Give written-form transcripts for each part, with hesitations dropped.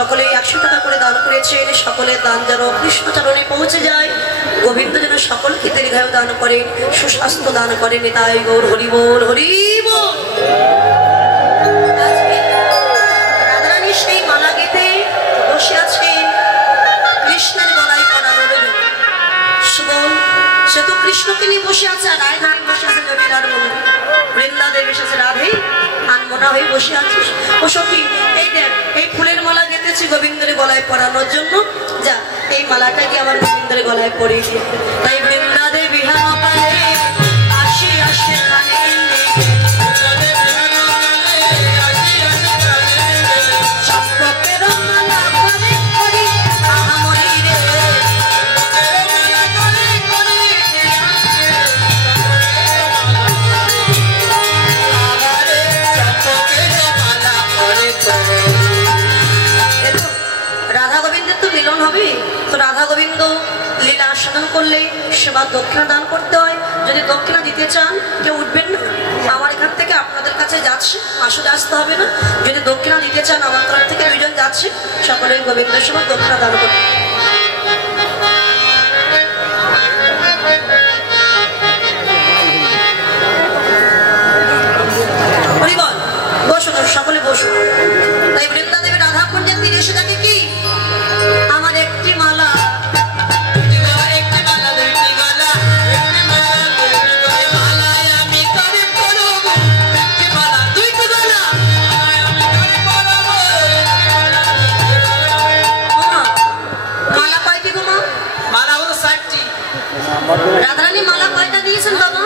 সকলে 100 টাকা করে দান করেছেন। সকলের দান যেন কৃষ্ণচরণে পৌঁছে যায়। গোবিন্দ যেন সকলকে দীর্ঘায়ু দান করেন, সুস্বাস্থ্য দান করেন। তাই গৌর হরি বল, হরি বল। রাধারানী সেই মালা গেঁথে বসে আছেন কৃষ্ণের গলায় পরানোর জন্য। সুবল সে তো কৃষ্ণকে নিয়ে বসে আছে, আর রাধারানী বসে আছে জটিলার মন্দির। বৃন্দাদেব এসেছে, রাধে আনমনা হয়ে বসে আছিস। ও সখী, এই দেখ এই ফুলের মালা গেঁথেছি গোবিন্দের গলায় পরানোর জন্য, যা এই মালাটা কি আমার গোবিন্দের গলায় পরিয়ে দিয়ে। তাই বৃন্দাদেব বিহার পারে আসি আসে লীলা আস্বাদন করলে সেবা দক্ষিণা দান করতে হয়। যদি দক্ষিণা দিতে চান কেউ উঠবেন না, আমার এখান থেকে আপনাদের কাছে যাচ্ছে, আসলে আসতে হবে না। যদি দক্ষিণা দিতে চান আমার তরফ থেকে 2 জন যাচ্ছে, সকলে গোবিন্দের সেবা দক্ষিণা দান করতে। বসুন, সকলে বসুন। তাই বৃন্দাদেবের রাধা কুঞ্জের তীরে এসে থাকে কি আমার একটি মালা, রাধারানী মালা কয়টা দিয়েছেন বাবা?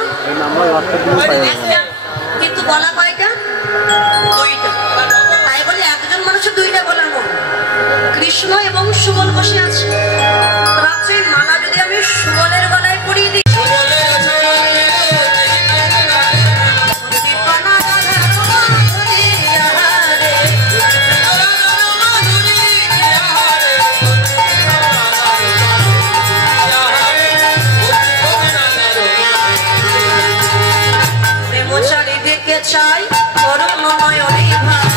কিন্তু গলা কয়টা? 2টা। তাই বলে একজন মানুষের 2টা গলা নয়। কৃষ্ণ এবং সুবল বসে আছে। রাত্রে মালা যদি আমি সুবলের গলায় পরিয়ে দিই, চাই পরম নয়নে ভাই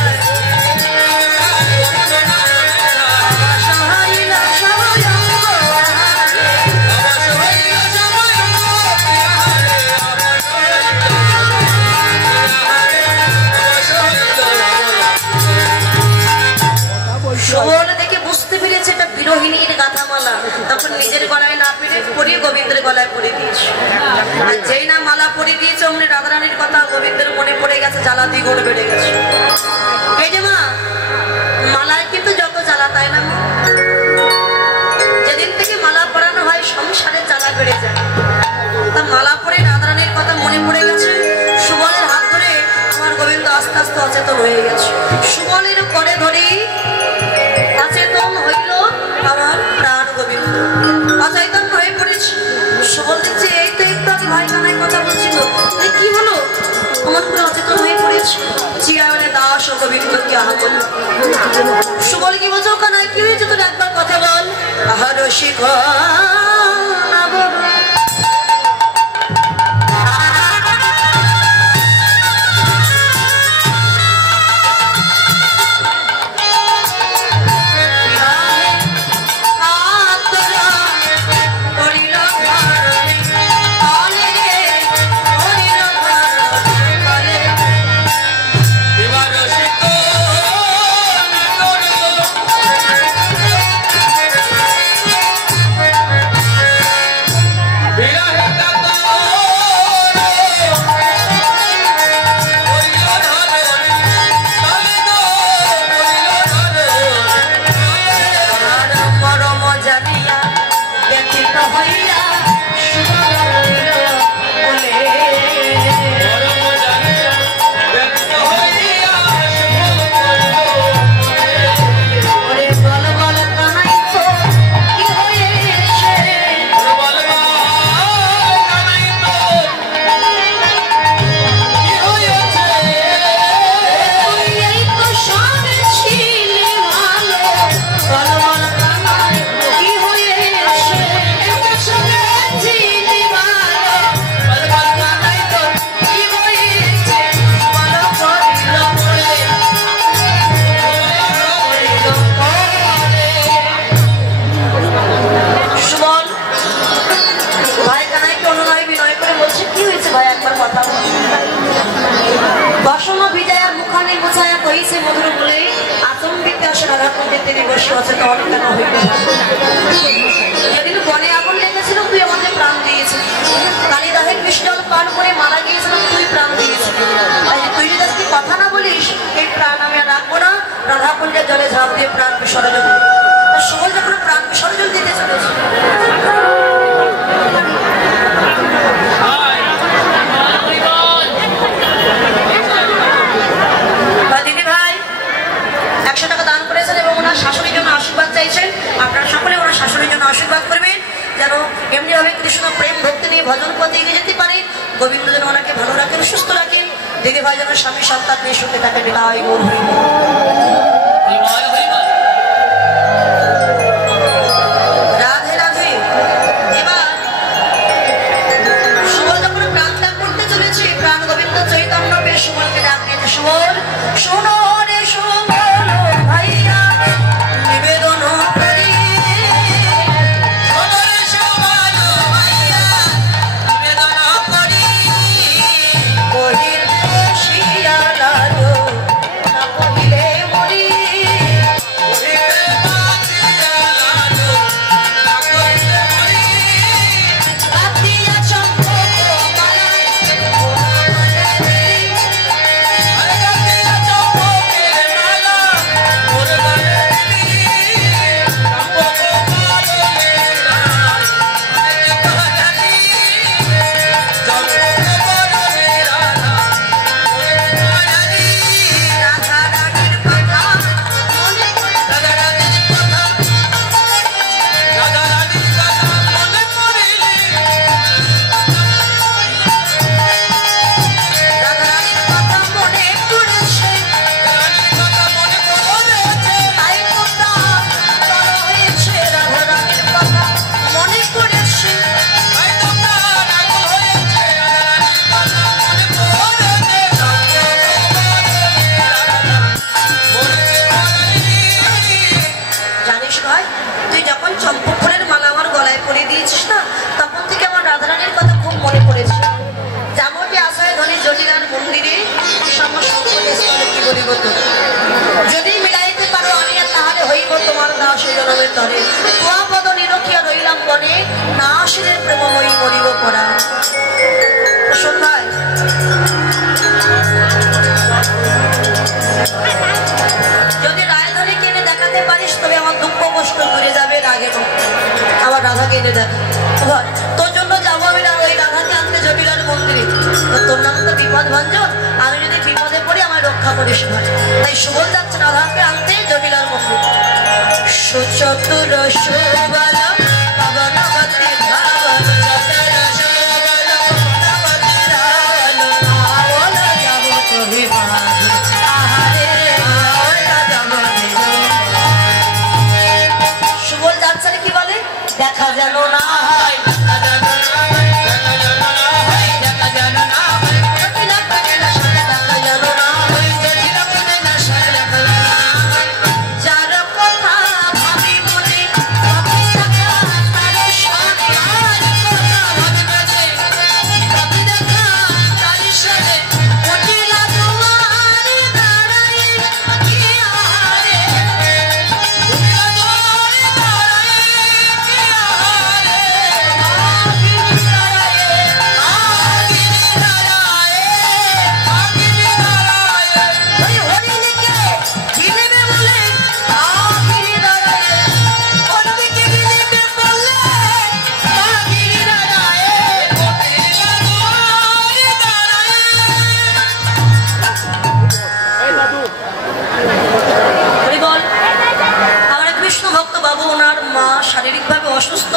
সুবল দেখে বুঝতে পেরেছে এটা বিরোহিনীর গাথা মালা। তখন নিজের গলায় না পেরে পরিয়ে গোবিন্দের গলায় পরিয়ে দিয়েছে। আর যেই না মালা পরিয়ে দিয়েছে অমনি রাধারানীর কথা গোবিন্দের মনে পড়ে গেছে, জ্বালা দ্বিগুণ বেড়ে গেছে। এই যে মা, মালায় কিন্তু যত জ্বালা, তাই না? যেদিন থেকে মালা পরানো হয় সংসারের জ্বালা বেড়ে যায়। তা মালা পরে রাধারানীর কথা মনে পড়ে গেছে। সুবলের হাত ধরে আমার গোবিন্দ আস্তে আস্তে অচেতন হয়ে গেছে। সুবলের পরে ধরে অচেতন হইল আমার প্রাণ গোবিন্দ, অচেতন হয়ে পড়েছে। সুবল দেখছে এই তো একটু আগে ভাই কানায় কথা বলছিল, কি হলো আমার পুরো অচেতন হয়ে পড়েছে। চিয়ারে দাস ও গোবিন্দ কি আহা বলল। সুবল কি বলছো কানায়, কি হয়েছে তোর একবার কথা বল। আহা রসিক মন্দিরে বসে অচেতন কেন হইলে? যেদিন বনে আগুন লেগেছিল তুই আমাদের প্রাণ দিয়েছিস, কালিদাহে কৃষ্ণল পান করে মারা গিয়েছিলাম তুই প্রাণ দিয়েছিস। তুই যদি আজকে কথা না বলিস এই প্রাণ আমি আর রাখবো না, রাধাকুণ্ডের জলে ঝাঁপ দিয়ে প্রাণ বিসর্জন দেবো। সুবল যখন প্রাণ বিসর্জন দিতে চলেছে, দিদি ভাই 100 টাকা দান করেছেন এবং ওনার শাশুড়ির জন্য আশীর্বাদ চাইছেন। আপনারা সকলে ওনার শাশুড়ির জন্য আশীর্বাদ করবেন যেন এমনিভাবে কৃষ্ণ প্রেম ভক্তি নিয়ে ভজন পথে এগিয়ে যেতে পারে। গোবিন্দ যেন ওনাকে ভালো রাখেন, সুস্থ রাখেন। দিদি ভাই যেন স্বামী সন্তান নিয়ে সুখে থাকেন। রাধে রাধে। এবার সুবল যখন প্রাণ ত্যাগ করতে চলেছে, প্রাণ গোবিন্দ চৈতন্য পেয়ে সুবলকে ডাক দিয়েছে, সুবল শোনো রে সুবল ভাইয়া নিবেদন করি, শোনো রে সুবল ভাইয়া নিবেদন করি, কহিলে শিয়ালালো না কহিলে মরি, কহিলে শিয়ালালো না কহিলে মরি, কাটিয়া চম্পক মালা যদি মিলাইতে পারো আনিয়া তাহলে হইব তোমার দাস জনমের তরে, তোয়া পদ নিরখিয়া রইলাম বনে, না আসিলে প্রেমময়ী মরিব পড়া। সন্ধ্যায় যদি রায়ধনী কিনে দেখাতে পারিস তবে আমার দুঃখ কষ্ট ঘুরে যাবে। রাগে আমার রাধাকে এনে দেখা, তোর জন্য যাবো আমি ওই রাধাকে আনতে জটিলার মন্দিরে। তোর নাম তো বিপদ ভঞ্জন, আমি যদি বিপদে পড়ি আমার রক্ষা করিস না। তাই সুবল যাচ্ছে রাধাকে আনতে জটিলার মন্দির। সুচতুর সুবল পবনবতী ধাবন চতুর সুবল পবনবতী ধাবন, আওল যাব কহি মাঝি আহারে আওল যাব দেবে। সুবল যাচ্ছে কি বলে, দেখা যেন না হয়, অসুস্থ।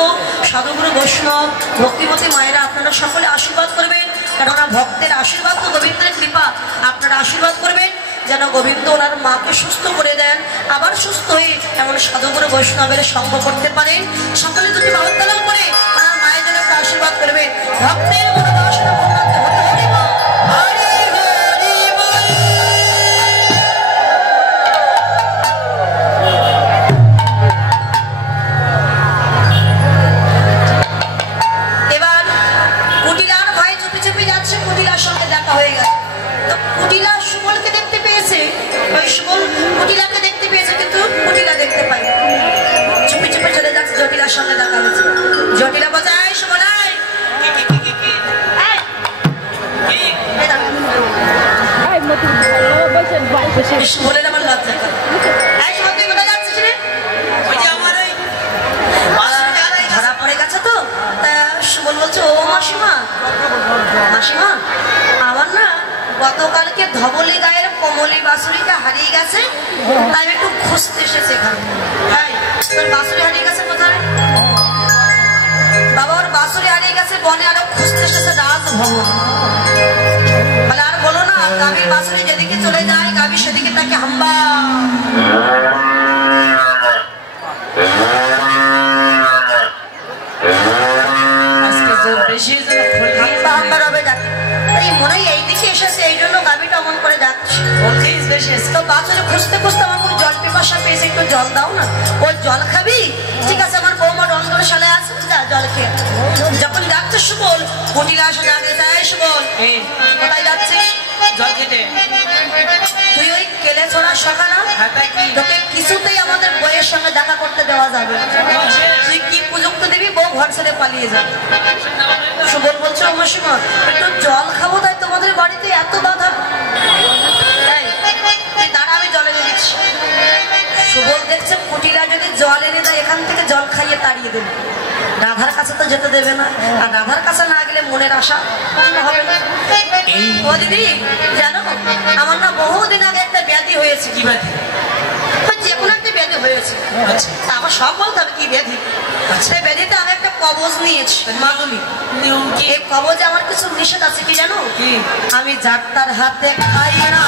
সাধুগুরু বৈষ্ণব ভক্তিমতী মায়েরা আপনারা সকলে আশীর্বাদ করবেন, কেননা ভক্তের আশীর্বাদ তো গোবিন্দের কৃপা। আপনারা আশীর্বাদ করবেন যেন গোবিন্দ ওনার মাকে সুস্থ করে দেন, আবার সুস্থ হয়ে এমন সাধুগুরু বৈষ্ণবের সঙ্গ করতে পারেন। সকলে দুটি মহত্তলন করে ওনার মায়ের জন্য একটা আশীর্বাদ করবেন। ভক্তের মনোবাসনা পূর্ণাতে হতে হরিব হরি হরি বল। এবার কুটিলার ভাই চুপি চুপি যাচ্ছে, কুটিলার সঙ্গে দেখা হয়ে গেছে। তো কুটিলা সুবলকে দেখতে পেয়েছে, ওই সুবল কুটিলাকে দেখতে পেয়েছে, কিন্তু কুটিলা দেখতে পায় এখানে। তোর বাঁশুরি হারিয়ে গেছে কোথায়? বাবা ওর বাঁশুরি হারিয়ে গেছে বনে, আরো খুঁজতে এসেছে রাজভবন। বলে আর বলো না, গাভীর বাঁশুরি যেদিকে চলে যায় গাভী সেদিকে তাকে হাম্বা। মনে হয় এইদিকে এসেছে, এই জন্য গাভীটা অমন করে যাচ্ছে। তো বাছুরে খুঁজতে খুঁজতে আমার খুব জল পিপাসা পেয়েছে, একটু জল দাও না। ও জল খাবি? ঠিক আছে, আমার বৌমা রন্ধনশালে আছে, যা জল খেয়ে। যখন যাচ্ছে সুবল কুটিলা আসে ডাকে, তাই সুবল কোথায় যাচ্ছিস? জল খেতে। তুই ওই কেলে ছোড়া শাখা না, তোকে কিছুতেই আমাদের বইয়ের সঙ্গে দেখা করতে দেওয়া যাবে। তুই কি প্রযুক্তি দিবি? বউ ঘর ছেড়ে পালিয়ে যাবে। সুবল বলছো মাসিমা একটু জল খাবো, তাই তোমাদের বাড়িতে এত বাধা? তুই দাঁড়া, আমি জলে দিচ্ছি। সুবল দেখছে কুটিলা যদি জল এনে দেয় এখান থেকে জল খাইয়ে তাড়িয়ে দেবে। রাধার কাছে তো যেতে দেবে না, আর রাধার কাছে না গেলে মনের আশা পূর্ণ হবে না। ও দিদি জানো, আমার না বহুদিন আগে একটা ব্যাধি হয়েছে। কি ব্যাধি? যে কোনো একটা ব্যাধি হয়েছে, আমার সব বলতে হবে কি ব্যাধি। সেই ব্যাধিতে আমি একটা কবজ নিয়েছি মাদুলি। এই কবজে আমার কিছু নিষেধ আছে, কি জানো? আমি যাত্রার হাতে খাই না,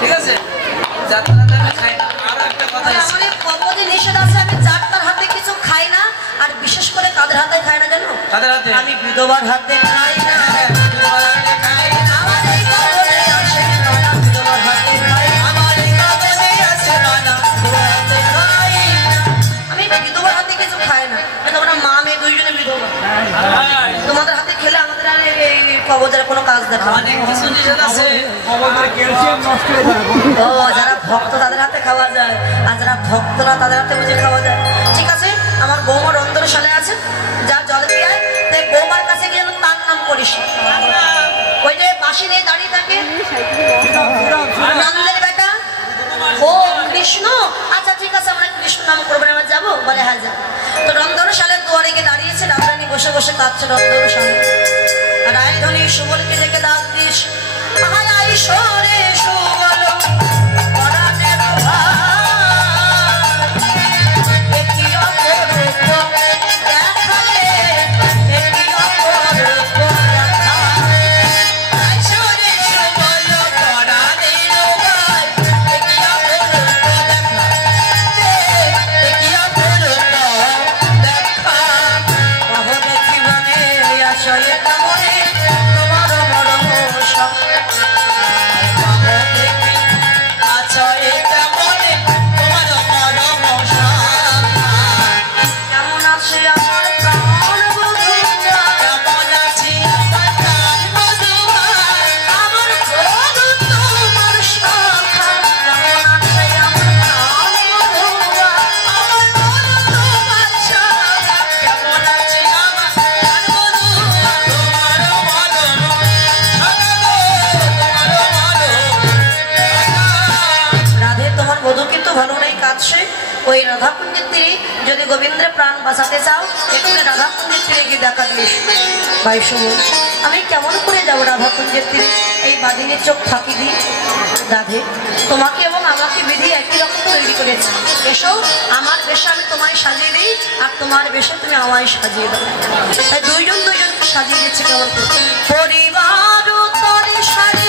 ঠিক আছে? কবজে নিষেধ আছে, আমি যাত্রার হাতে কিছু খাই না। আর বিশেষ করে কাদের হাতে খাই না জানো? আমি বিধবার হাতে খাই না। আমি বিধবার হাতে কিছু খাই না। তোমরা মা মেয়ে দুইজনে বিধবা, তোমাদের হাতে খেলে আমাদের আর এই কবজের কোনো কাজ দেখা। অনেক কিছু নিষেধ আছে। ও যারা ভক্ত তাদের হাতে খাওয়া যায়, আর যারা ভক্ত না তাদের হাতে বুঝে খাওয়া যায়। ঠিক আছে, আমার বৌমা রন্ধনশালে আছে, যা জল দিয়ে আয়। তাই বৌমার কাছে গিয়ে তার নাম করিস। ওই যে বাঁশি নিয়ে দাঁড়িয়ে থাকে নন্দের বেটা, ও কৃষ্ণ। আচ্ছা ঠিক আছে, আমরা কৃষ্ণ নাম করবো, আমরা যাবো। বলে হ্যাঁ যা। তো রন্ধনশালের দুয়ারে গিয়ে দাঁড়িয়েছে, রাধারানী বসে বসে কাঁদছে রন্ধনশালে। রায়ধনী সুবলকে দেখে ডাক দিস, ঈশ্বরে সুবল পরাণের ওই রাধাকুঞ্জের তীরে যদি গোবিন্দের প্রাণ বাঁচাতে চাও, এখানে রাধাকুঞ্জের তীরে গিয়ে দেখা দিস। ভাই শুনো, আমি কেমন করে যাবো রাধাকুঞ্জের তীরে? এই বাদিনের চোখ ফাঁকি দিই। রাধে তোমাকে এবং আমাকে বিধি একই রকম তৈরি করেছে। এসো আমার বেশে আমি তোমায় সাজিয়ে দিই, আর তোমার বেশে তুমি আমায় সাজিয়ে দাও। তাই দুইজন দুইজনকে সাজিয়ে দিচ্ছে কেমন পরিবার তরে সারি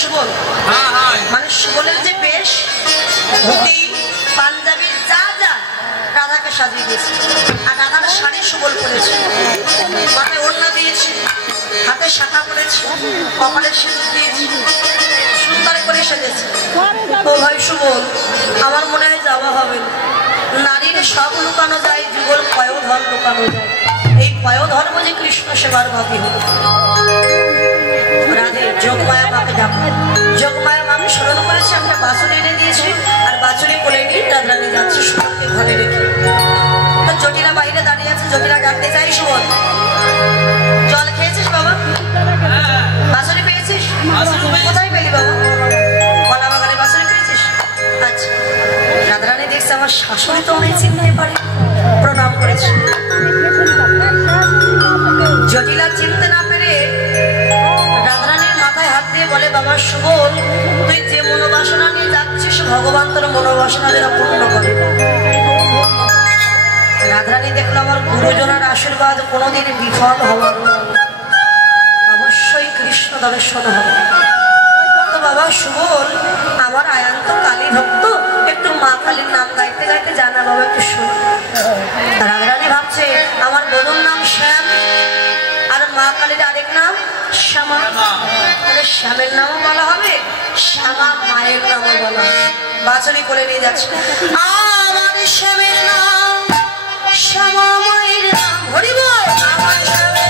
সুবল, মানে সুবলের যে বেশ ধুতি পাঞ্জাবি যা যা রাধাকে সাজিয়ে দিয়েছে। আর রাধার শাড়ি সুবল পরেছে, মাথায় ওড়না দিয়েছে, হাতে শাখা পরেছে, কপালে সিঁদুর দিয়েছে, সুন্দর করে সেজেছে। ও ভাই সুবল, আমার মনে হয় যাওয়া হবে না। নারীর সব লুকানো যায়, যুগল পয়োধর লুকানো যায়। এই পয়োধর্ম যে কৃষ্ণ সেবার ভাবি হল। রাধে যোগমায়া মাকে ডাকো। যোগমায়া মাকে স্মরণ করেছে, আমরা বাছুরি এনে দিয়েছি, আর বাছুরি কোলে নিয়ে রাধারানী যাচ্ছে সুবলকে ঘরে রেখে। তো জটিলা বাইরে দাঁড়িয়ে আছে, জটিলা ডাকতে চাই সুবল, জল খেয়েছিস বাবা? বাছুরি পেয়েছিস? কোথায় পেলি বাবা? কলা বাগানে বাছুরি পেয়েছিস? আচ্ছা। রাধারানী দেখছে আমার শাশুড়ি তো অনেক চিনতে পারে, প্রণাম করেছে। জটিলা চিনতে না পেরে রাধারানীর মাথায় হাত দিয়ে বলে, বাবা সুবল, তুই যে মনোবাসনা নিয়ে যাচ্ছিস ভগবান তোর মনোবাসনা যেন পূর্ণ করে। রাধারানী দেখলো আমার গুরুজনের আশীর্বাদ কোনোদিন বিফল হওয়ার অবশ্যই কৃষ্ণ দর্শন হবে। তো বাবা সুবল, আমার আয়ান তো কালী ভক্ত, একটু মা কালীর নাম গাইতে গাইতে জানা বাবা একটু শোনো। রাধারানী ভাবছে আমার বধূর নাম শ্যাম, আর মা কালীর আরেক নাম শ্যামা, তাহলে শ্যামের নামও বলা হবে, শ্যামা মায়ের নামও বলা হবে। বাছুরি করে নিয়ে যাচ্ছে, আমার শ্যামের নাম শ্যামা মায়ের নাম, হরিব আমার শ্যামের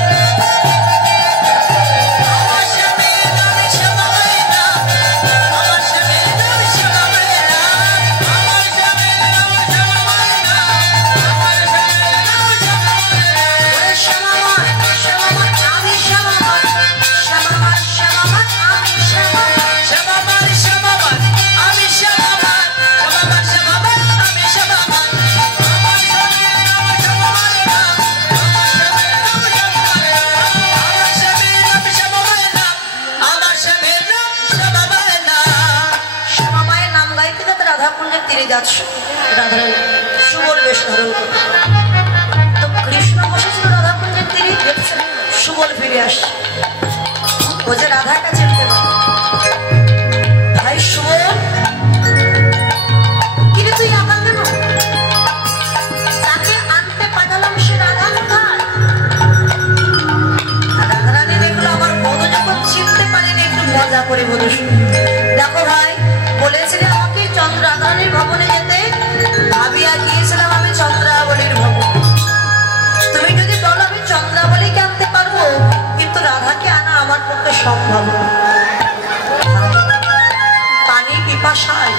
যাচ্ছে। রাধারানী সুবল বেশ ধারণ করে, তো কৃষ্ণ বসেছিল রাধাকুঞ্জের তীরে, দেখছে সুবল ফিরে আসছে। ও যে রাধার কাছে ভাই সুবল, কিরে তুই আবার কেন? যাকে আনতে পাঠালাম সে রাধা কোথায়? রাধারানী দেখলো আমার বধূ যখন চিনতে পারেনি, একটু মজা করে বধূ, দেখো ভাই বলেছিলেন আমাকে চন্দ্রাবলীর ভবনে যেতে, ভাবিয়া গিয়েছিলাম আমি চন্দ্রাবলীর ভবন। তুমি যদি বলো আমি চন্দ্রাবলীকে আনতে পারবো, কিন্তু রাধাকে আনা আমার পক্ষে সম্ভব না। পানি পিপাসায়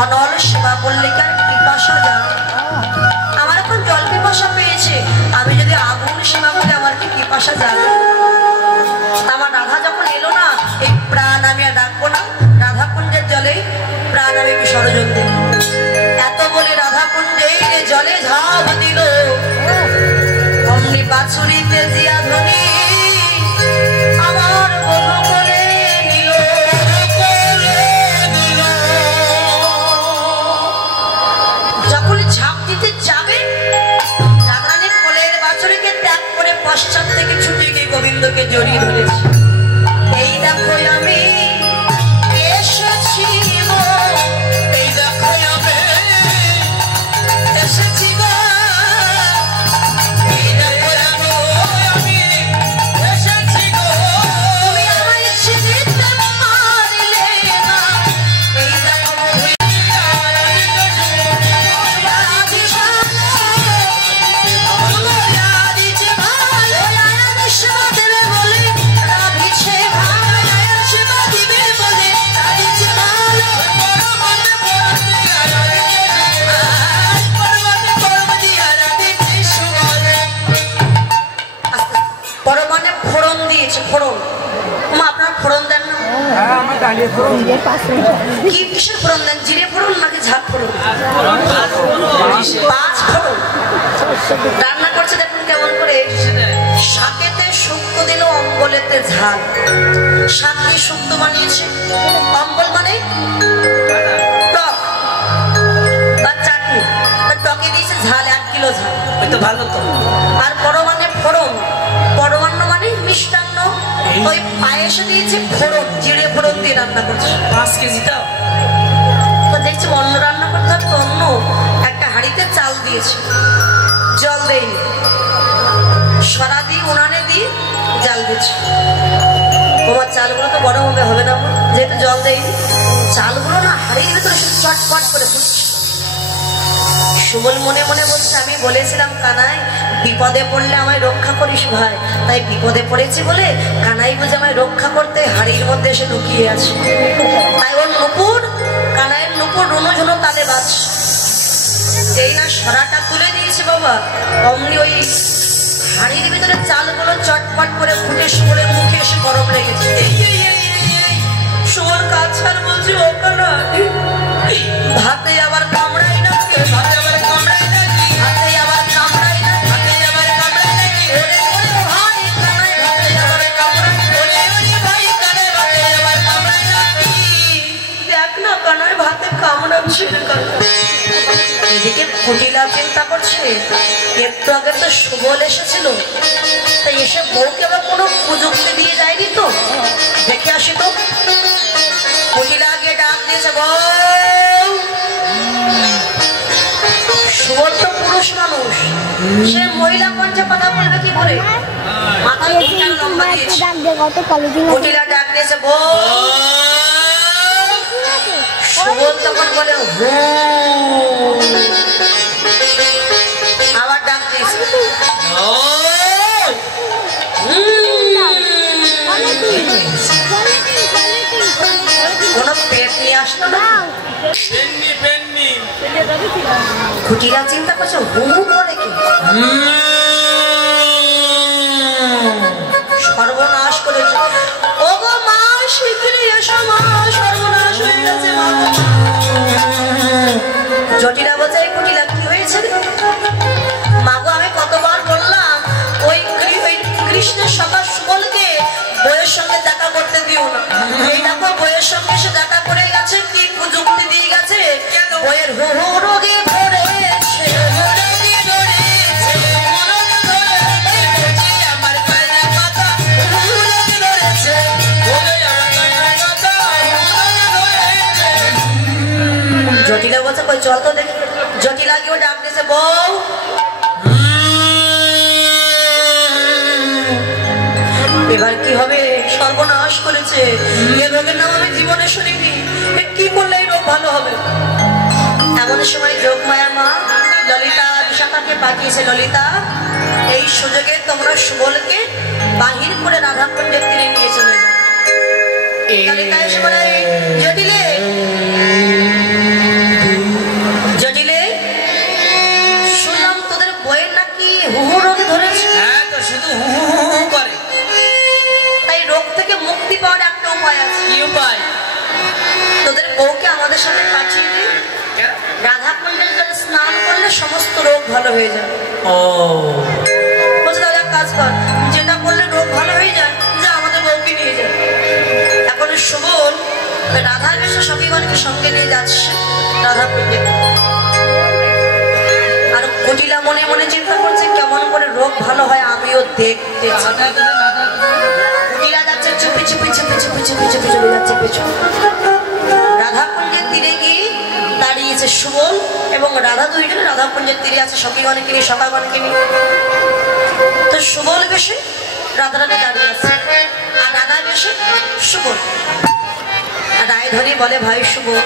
অনল সেবা করলে কি আর পিপাসা যায়? আমার এখন জল পিপাসা পেয়েছে, আমি যদি আগুন সেবা করি আমার কি পিপাসা যাবে? আমার রাধা যখন এলো না, এই প্রাণ আমি আর ডাকবো না, রাধা কুঞ্জের জলে প্রাণ আমি বিসর্জন দিল। এত বলে রাধা কুঞ্জে জলে ঝাঁপ দিল, অমনি বাছুরিতে জিয়া ধ্বনি আমার বধূ করে নিল। যখন ঝাঁপ দিতে যাবে, রাধারানীর কোলের বাছুরিকে ত্যাগ করে পশ্চাৎ থেকে ছুটে গিয়ে গোবিন্দকে জড়িয়ে ধরেছে। এই দেখো আমি এসেছি, এই দেখো আমি এসেছি গো, এই দেখো আমি এসেছি গো, তুমি আমায় চিনিতে পারলে না, এই দেখো কি কিসের ফোড়ন দেন? জিরে ফোড়ন নাকি ঝাল ফোড়ন? 5 ফোড়ন রান্না করছে, দেখুন কেমন করে। শাকেতে শুক্তো দিল, অম্বলেতে ঝাল। শাককে শুক্তো বানিয়েছে, অম্বল মানে টক বা চাটনি, টকে দিয়েছে ঝাল, 1 কিলো ঝাল, ওই তো ভালো তো। আর পরমানে ফোড়ন, পরমান্ন মানে মিষ্টান্ন, ওই পায়েসে দিয়েছে ফোড়ন, জিরে ফোড়ন দিয়ে রান্না করছে 5 কেজি দাও। তো দেখছি অন্য রান্না করতে হবে, অন্য একটা হাঁড়িতে চাল দিয়েছে, জল দেয়নি, সরা দিয়ে উনানে দিয়ে জাল দিচ্ছে। তোমার চালগুলো তো গরম হবে না, যেহেতু জল দেয়নি, চালগুলো না হাঁড়ির ভিতরে চটপট করে ফুটছে। সুবল মনে মনে বলছে, আমি বলেছিলাম কানাই বিপদে পড়লে আমায় রক্ষা করিস ভাই, তাই বিপদে পড়েছি বলে কানাই বুঝে আমায় রক্ষা করতে হাড়ির মধ্যে এসে লুকিয়ে আছে। তাই ওর নুপুর, কানাইয়ের নুপুর রুনো ঝুনো তালে বাজছে। যেই না সরাটা তুলে দিয়েছে বাবা, অমনি ওই হাড়ির ভিতরে চালগুলো চটপট করে ফুটে সুবলের মুখে এসে গরম লেগেছে। সুবল কাছাল বলছে, ও কানাই ভাতে আবার কামড়াই না, ভাতে আবার কামড়াই না, ভাতে আবার কামড়াই না, ভাতে আবার কামড়াই না, ওরে ওরে ভাই কানাই ভাতে আবার কামড়াই, ওরে ওরে ভাই কানাই ভাতে আবার কামড়াই না। দেখ না কানাই ভাতে কামড়াচ্ছে। এদিকে কুটিলা চিন্তা করছে, একটু আগে তো সুবল এসেছিল, তাই এসে বউকে আবার কোনো প্রযুক্তি দিয়ে যায়নি তো, দেখে আসি তো। কুটিলা আগে ডাক দিয়েছে, বউ। সুবল তো পুরুষ মানুষ, সে মহিলা কণ্ঠে কথা বলবে কি করে, মাথায় লম্বা দিয়েছে। কুটিলা ডাক দিয়েছে, বউ। সুবল তখন বলে, আবার ডাক দিয়েছে, কোনো পেট নিয়ে আসলো না। কুটিলা চিন্তা করছে, হু করে কি সর্বনাশ করেছে। ও গো মা, শিগগিরই এসো মা, সর্বনাশ হয়ে গেছে মা। জটিলা বোঝাই, কুটিলা কি হয়েছে? মাগো আমি কতবার বললাম ওই কৃষ্ণের সভা সুবলকে বইয়ের সঙ্গে দেখা করতে দিও না। এই দেখো বইয়ের সঙ্গে সে দেখা করে গেছে, কি প্রযুক্তি দিয়ে গেছে, বইয়ের হু হু রোগে ধরেছে, জটিলা বলছে, কই চল তো দেখি। জটিলা গিয়ে ডাক দিয়েছে, বউ। এবার কি হবে, সর্বনাশ করেছে, এ রোগের নাম আমি জীবনে শুনিনি, কি করলে এই রোগ ভালো হবে। এমন সময় যোগমায়া মা ললিতা বিশাখাকে পাঠিয়েছে, ললিতা এই সুযোগে তোমরা সুবলকে বাহির করে রাধাকুণ্ডের তীরে নিয়ে চলে যাও। ললিতা এসে বলে, জটিলে জটিলে শুনলাম তোদের বইয়ের নাকি হুহু রোগে ধরেছে। হ্যাঁ তো শুধু হু হু হু করে, তাই রোগ থেকে মুক্তি পাওয়ার একটা উপায় আছে। কি উপায়? তোদের বউকে আমাদের সাথে পাঠিয়ে দে, রাধাকুণ্ডের জলে স্নান করলে সমস্ত রোগ ভালো হয়ে যায়। ও বলছে, তাহলে এক কাজ কর, যেটা করলে রোগ ভালো হয়ে যায়, যা আমাদের বউকে নিয়ে যায়। এখন সুবল রাধা বেশে সখীগণকে সঙ্গে নিয়ে যাচ্ছে রাধাকুণ্ডে। আর কুটিলা মনে মনে চিন্তা করছে, কেমন করে রোগ ভালো হয় আমিও দেখতে চাই। কুটিলা যাচ্ছে চুপি চুপি চুপি চুপি চুপি চুপি চুপি যাচ্ছে পেছনে। রাধাকুণ্ডের তীরে গিয়ে দাঁড়িয়েছে সুবল এবং রাধা, দুইজনে রাধাকুণ্ডের তীরে আছে, সখীগণকে নিয়ে, সখাগণকে নিয়ে। তো সুবল বেশে রাধা রাধে দাঁড়িয়ে আছে, আর রাধা বেশে সুবল। আর রায়ধনী বলে, ভাই সুবল,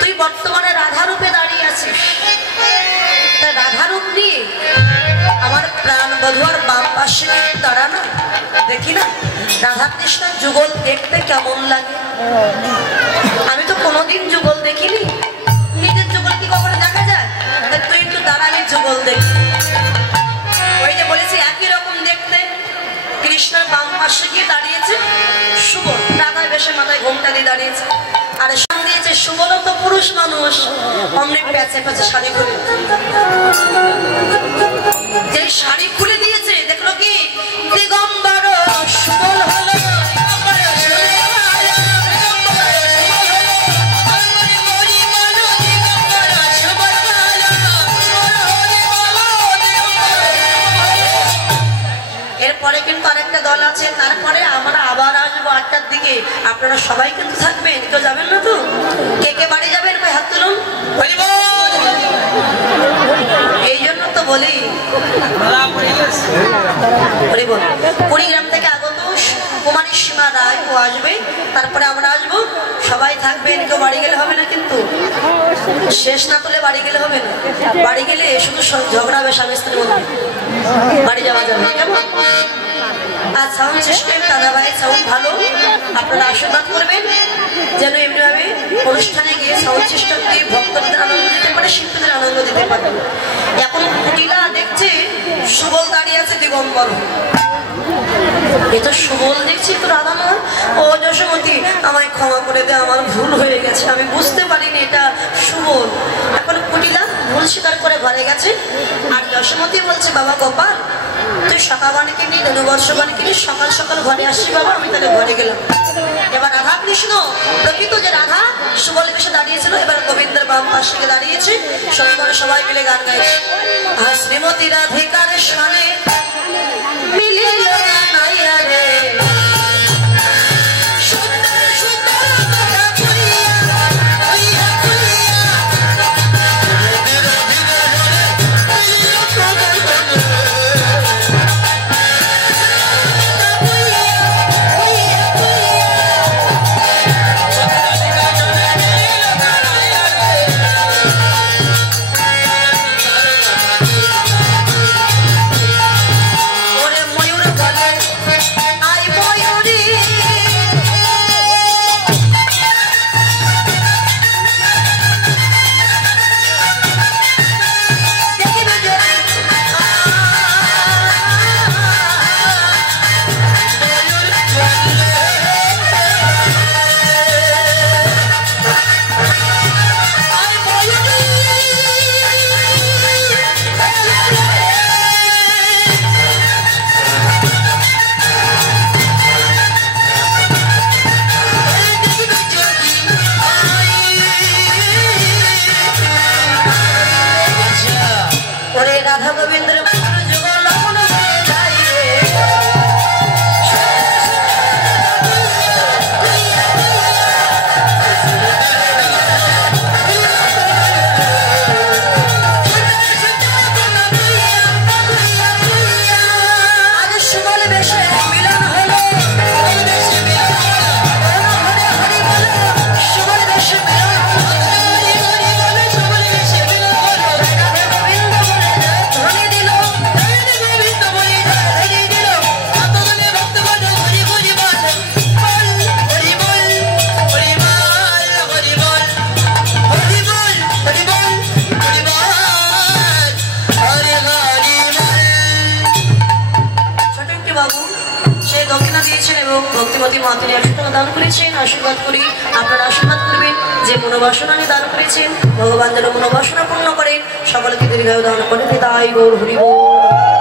তুই বর্তমানে রাধা রূপে দাঁড়িয়ে আছিস, তাই রাধা রূপ নিয়ে আমার প্রাণ বধুয়ার বাম পাশে দাঁড়ানো, দেখি না রাধা কৃষ্ণের যুগল দেখতে কেমন লাগে। আমি তো কোনোদিন যুগল দেখিনি, নিজের যুগল কি কখনো দেখা যায়? তুই একটু দাঁড়া, আমি যুগল দেখি। ওই যে বলেছি একই রকম দেখতে। কৃষ্ণের বাম পাশে গিয়ে দাঁড়িয়েছে সুবল, রাধার বেশে মাথায় ঘোমটা দিয়ে দাঁড়িয়েছে। আর সঙ্গে দিয়েছে সুবল তো পুরুষ মানুষ, অমনি প্যাচে প্যাচে শাড়ি খুলে, যে শাড়ি খুলে দিয়েছে দেখলো কি দিগম্বর সুবল হলো। এরপরে কিন্তু আরেকটা দল আছে, তারপরে আমরা আবার আসবো 8টার দিকে। আপনারা সবাই কিন্তু থাকবেন, কেউ যাবেন না তো? কে কে বাড়ি যাবেন ভাই হাত তুলুন। এই জন্য তো বলি কুড়িগ্রাম থেকে আগত কুমারী সীমা রায় ও আসবে, তারপরে আমরা আসবো। সবাই থাকবেন, কেউ বাড়ি গেলে হবে না কিন্তু, শেষ না করলে বাড়ি গেলে হবে না। বাড়ি গেলে শুধু ঝগড়া হবে স্বামী স্ত্রীর মধ্যে, বাড়ি যাওয়া যাবে কেমন? আর সাউন্ড সিস্টেম দাদা ভাই সাউন্ড ভালো, আপনারা আশীর্বাদ করবেন যেন এমনিভাবে অনুষ্ঠানে গিয়ে সাউন্ড সিস্টেম দিয়ে ভক্তদের আনন্দ দিতে পারে, শিল্পীদের আনন্দ দিতে পারে। এখন কুটিলা দেখছে সুবল দাঁড়িয়ে আছে দিগম্বর, এটা সুবল দেখছি তো রাধা নয়। ও যশোমতী আমায় ক্ষমা করে দে, আমার ভুল হয়ে গেছে, আমি বুঝতে পারিনি এটা সুবল। এখন কুটিলা ভুল স্বীকার করে ঘরে গেছে। আর যশোমতী বলছে বাবা গোপাল তুই সকালবাণীকে নিয়ে ধনুবর্ষবাণীকে নিয়ে সকাল সকাল ঘরে আসছি বাবা, আমি তাহলে ঘরে গেলাম। এবার রাধা কৃষ্ণ প্রকৃত যে রাধা সুবল বেশে দাঁড়িয়েছিল, এবার গোবিন্দের বাম পাশ থেকে দাঁড়িয়েছে, সঙ্গে সবাই মিলে গান গাইছে। আর শ্রীমতী রাধিকার সামনে মিলিল না নাইয়া রে, রাধা গোবিন্দের ভক্তিমতী মাতুরি 100 টাকা দান করেছেন। আশীর্বাদ করি আপনারা আশীর্বাদ করবেন, যে মনোবাসনা দান করেছেন ভগবান যেন মনোবাসনা পূর্ণ করেন, সকলকে দীর্ঘায়ু দান করেন। তাই গৌর হরি বল।